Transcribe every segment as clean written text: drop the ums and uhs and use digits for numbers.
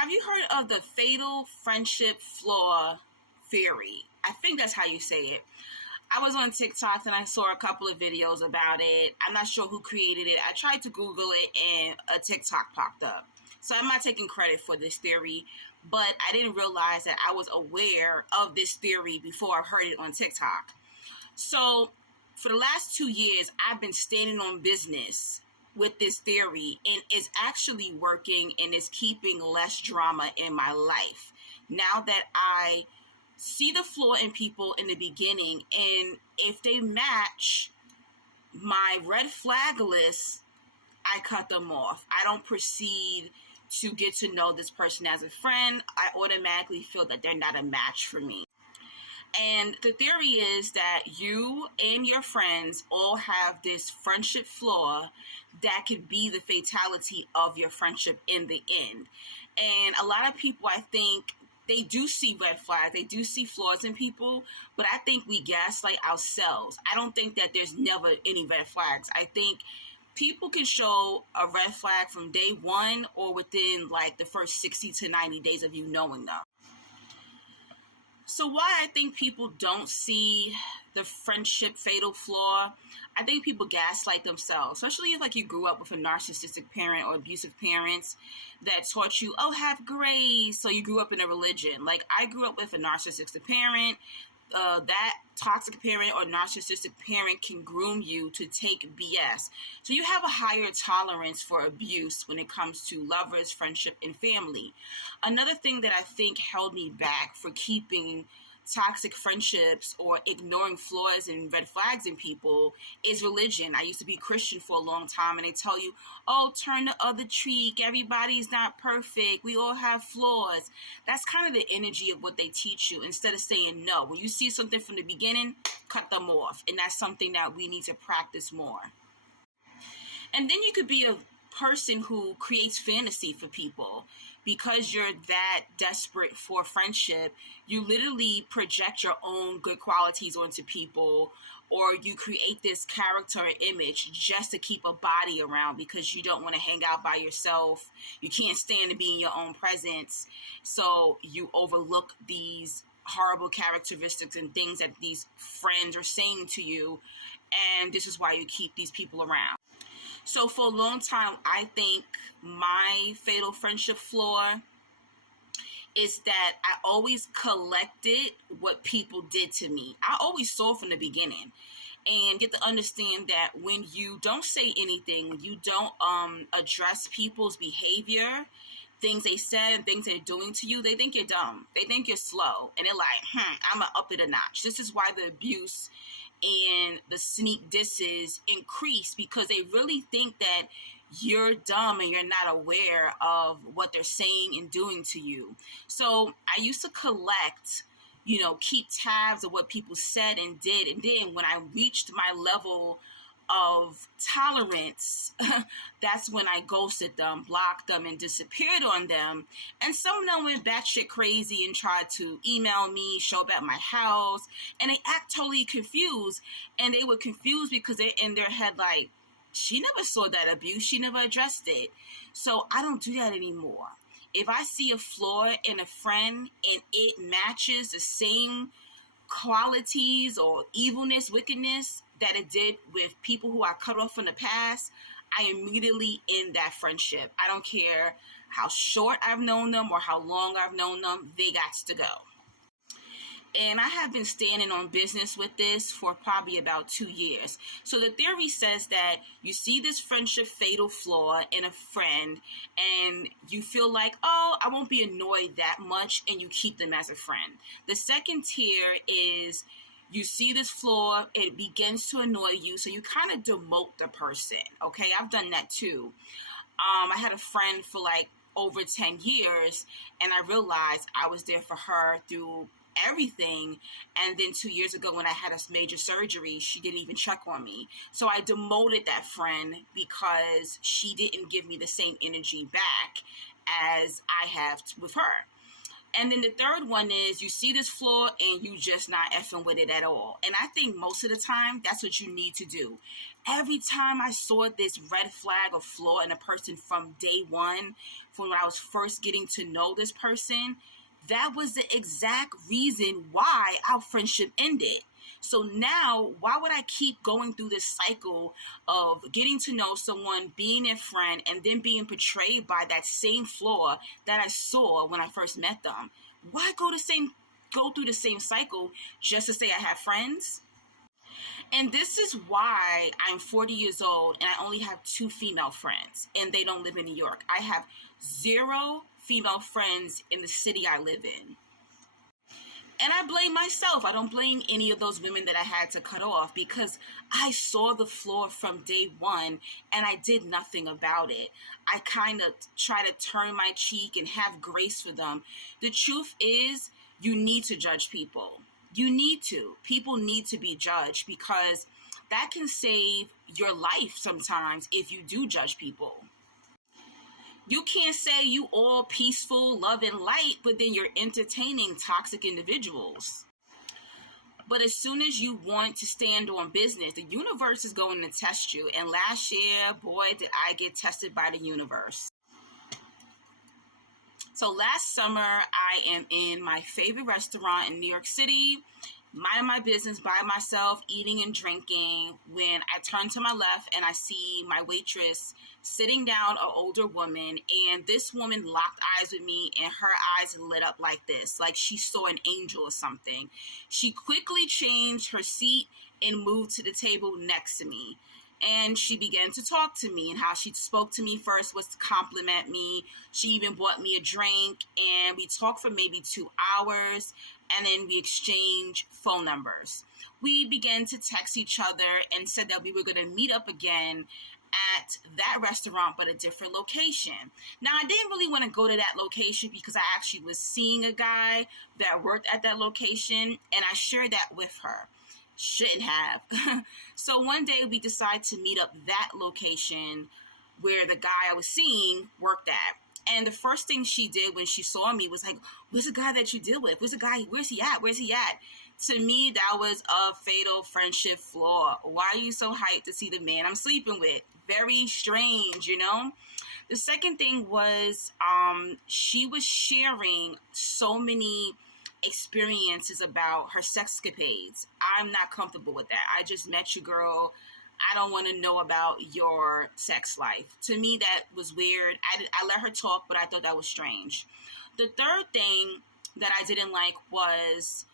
Have you heard of the fatal friendship flaw theory? I think that's how you say it. I was on TikTok and I saw a couple of videos about it. I'm not sure who created it. I tried to Google it and a TikTok popped up. So I'm not taking credit for this theory, but I didn't realize that I was aware of this theory before I heard it on TikTok. So for the last 2 years, I've been standing on business with this theory, and it's actually working and is keeping less drama in my life. Now that I see the flaw in people in the beginning, and if they match my red flag list, I cut them off. I don't proceed to get to know this person as a friend. I automatically feel that they're not a match for me. And the theory is that you and your friends all have this friendship flaw that could be the fatality of your friendship in the end. And a lot of people, I think, they do see red flags. They do see flaws in people, but I think we gaslight ourselves. I don't think that there's never any red flags. I think people can show a red flag from day one or within like the first 60 to 90 days of you knowing them. So why I think people don't see the friendship fatal flaw, I think people gaslight themselves, especially if like you grew up with a narcissistic parent or abusive parents that taught you, oh, have grace. So you grew up in a religion. Like I grew up with a narcissistic parent. That toxic parent or narcissistic parent can groom you to take BS. So you have a higher tolerance for abuse when it comes to lovers, friendship, and family. Another thing that I think held me back for keeping toxic friendships or ignoring flaws and red flags in people is religion. I used to be Christian for a long time, and they tell you, oh, turn the other cheek. Everybody's not perfect. We all have flaws. That's kind of the energy of what they teach you instead of saying no. When you see something from the beginning, cut them off. And that's something that we need to practice more. And then you could be a person who creates fantasy for people. Because you're that desperate for friendship, you literally project your own good qualities onto people, or you create this character image just to keep a body around because you don't want to hang out by yourself. You can't stand to be in your own presence. So you overlook these horrible characteristics and things that these friends are saying to you. And this is why you keep these people around. So for a long time, I think my fatal friendship flaw is that I always collected what people did to me. I always saw from the beginning, and get to understand that when you don't say anything, when you don't address people's behavior, things they said and things they're doing to you, they think you're dumb. They think you're slow. And they're like, I'm going to up it a notch. This is why the abuse and the sneak disses increase, because they really think that you're dumb and you're not aware of what they're saying and doing to you. So I used to collect, keep tabs of what people said and did. And then when I reached my level of tolerance, that's when I ghosted them, blocked them, and disappeared on them. And some of them went batshit crazy and tried to email me, show up at my house, and they act totally confused. And they were confused because they're in their head like, she never saw that abuse, she never addressed it. So I don't do that anymore. If I see a flaw in a friend and it matches the same qualities or evilness, wickedness that it did with people who I cut off in the past, I immediately end that friendship. I don't care how short I've known them or how long I've known them, they got to go. And I have been standing on business with this for probably about 2 years. So the theory says that you see this friendship fatal flaw in a friend and you feel like, oh, I won't be annoyed that much, and you keep them as a friend. The second tier is you see this flaw, it begins to annoy you, so you kind of demote the person. Okay, I've done that too. I had a friend for like over 10 years, and I realized I was there for her through everything. And then 2 years ago when I had a major surgery, she didn't even check on me. So I demoted that friend because she didn't give me the same energy back as I have with her. And then the third one is you see this flaw and you just not effing with it at all. And I think most of the time that's what you need to do. Every time I saw this red flag or flaw in a person from day one, from when I was first getting to know this person, that was the exact reason why our friendship ended. So now, why would I keep going through this cycle of getting to know someone, being their friend, and then being portrayed by that same flaw that I saw when I first met them? Why go through the same cycle just to say I have friends? And this is why I'm 40 years old and I only have 2 female friends, and they don't live in New York. I have 0 female friends in the city I live in. And I blame myself. I don't blame any of those women that I had to cut off, because I saw the flaw from day one and I did nothing about it. I kind of try to turn my cheek and have grace for them. The truth is, you need to judge people. You need to. People need to be judged, because that can save your life sometimes if you do judge people. You can't say you all peaceful, love, and light, but then you're entertaining toxic individuals. But as soon as you want to stand on business, the universe is going to test you. And last year, boy, did I get tested by the universe. So last summer, I am in my favorite restaurant in New York City, minding my business by myself, eating and drinking, when I turn to my left and I see my waitress sitting down, an older woman, and this woman locked eyes with me, and her eyes lit up like this, like she saw an angel or something. She quickly changed her seat and moved to the table next to me. And she began to talk to me, and how she spoke to me first was to compliment me. She even bought me a drink, and we talked for maybe 2 hours, and then we exchanged phone numbers. We began to text each other and said that we were going to meet up again at that restaurant, but a different location. Now, I didn't really want to go to that location because I actually was seeing a guy that worked at that location, and I shared that with her. Shouldn't have. So one day we decided to meet up that location where the guy I was seeing worked at. And the first thing she did when she saw me was like, "Where's the guy that you deal with? Where's the guy? Where's he at? Where's he at?" To me, that was a fatal friendship flaw. Why are you so hyped to see the man I'm sleeping with? Very strange, you know? The second thing was she was sharing so many experiences about her sexcapades. I'm not comfortable with that. I just met you, girl. I don't want to know about your sex life. To me, that was weird. I let her talk, but I thought that was strange. The third thing that I didn't like was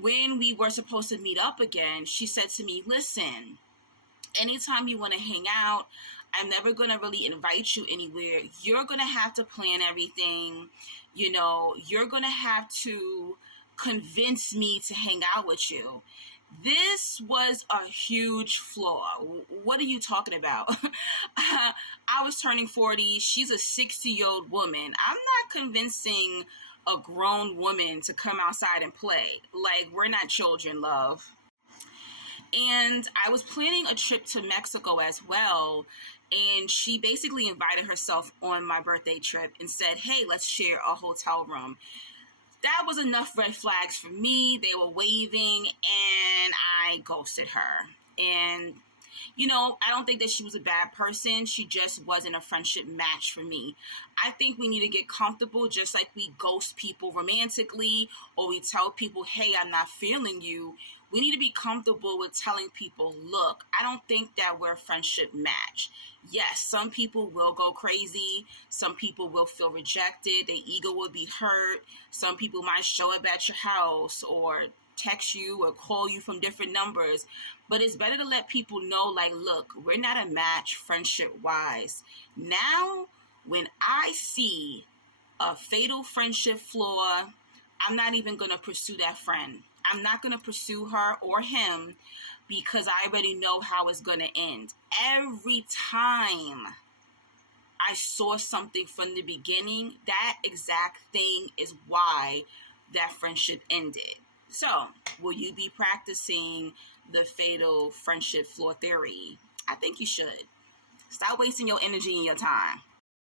when we were supposed to meet up again, she said to me, "Listen, anytime you want to hang out, I'm never going to really invite you anywhere. You're going to have to plan everything. You know, you're going to have to convince me to hang out with you." This was a huge flaw. What are you talking about? I was turning 40. She's a 60-year-old woman. I'm not convincing a grown woman to come outside and play. Like, we're not children, love. And I was planning a trip to Mexico as well. And she basically invited herself on my birthday trip and said, "Hey, let's share a hotel room." That was enough red flags for me. They were waving, and I ghosted her. And, you know, I don't think that she was a bad person. She just wasn't a friendship match for me. I think we need to get comfortable, just like we ghost people romantically, or we tell people, "Hey, I'm not feeling you." We need to be comfortable with telling people, "Look, I don't think that we're a friendship match." Yes, some people will go crazy. Some people will feel rejected. Their ego will be hurt. Some people might show up at your house or text you or call you from different numbers. But it's better to let people know, like, "Look, we're not a match friendship-wise." Now, when I see a fatal friendship flaw, I'm not even going to pursue that friend. I'm not going to pursue her or him, because I already know how it's going to end. Every time I saw something from the beginning, that exact thing is why that friendship ended. So, will you be practicing the fatal friendship flaw theory? I think you should. Stop wasting your energy and your time.